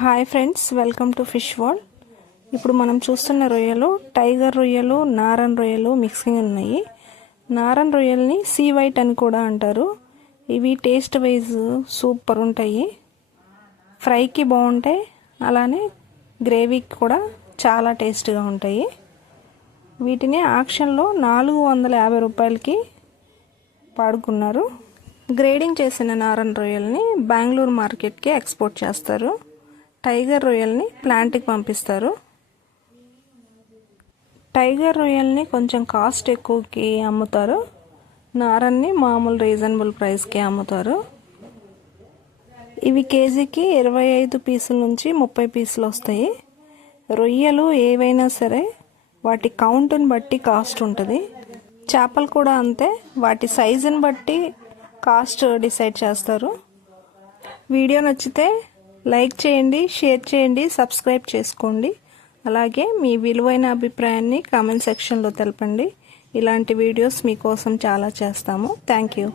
Hi friends welcome to fish world. ఇప్పుడు మనం చూస్తున్న రొయ్యలు టైగర్ రొయ్యలు నారన్ రొయ్యలు మిక్సింగ్ ఉన్నాయి. నారన్ రొయ్యల్ని సీ వైట్ అని కూడా అంటారు. ఇవి టేస్ట్ వైజ్ సూపర్ ఉంటాయి. ఫ్రైకి బాగుంటాయి అలానే గ్రేవీకి కూడా చాలా టేస్ట్గా ఉంటాయి. వీటిని ఆక్షన్లో నాలుగు వందల యాభై రూపాయలకి పాడుకున్నారు గ్రేడింగ్ చేసిన నారన్ రొయ్యల్ని బెంగళూరు మార్కెట్కి ఎక్స్పోర్ట్ చేస్తారు. టైగర్ రొయ్యల్ని ప్లాంట్కి పంపిస్తారు. టైగర్ రొయ్యల్ని కొంచెం కాస్ట్ ఎక్కువకి అమ్ముతారు. నారన్ని మామూలు రీజనబుల్ ప్రైస్కి అమ్ముతారు. ఇవి కేజీకి ఇరవై ఐదు పీసుల నుంచి ముప్పై పీసులు వస్తాయి. రొయ్యలు ఏవైనా సరే వాటి కౌంటుని బట్టి కాస్ట్ ఉంటుంది. చేపలు కూడా అంతే వాటి సైజుని బట్టి కాస్ట్ డిసైడ్ చేస్తారు. వీడియో నచ్చితే లైక్ చేయండి షేర్ చేయండి సబ్స్క్రైబ్ చేసుకోండి. అలాగే మీ విలువైన అభిప్రాయాన్ని కామెంట్ సెక్షన్లో తెలపండి. ఇలాంటి వీడియోస్ మీకోసం చాలా చేస్తాము. Thank you.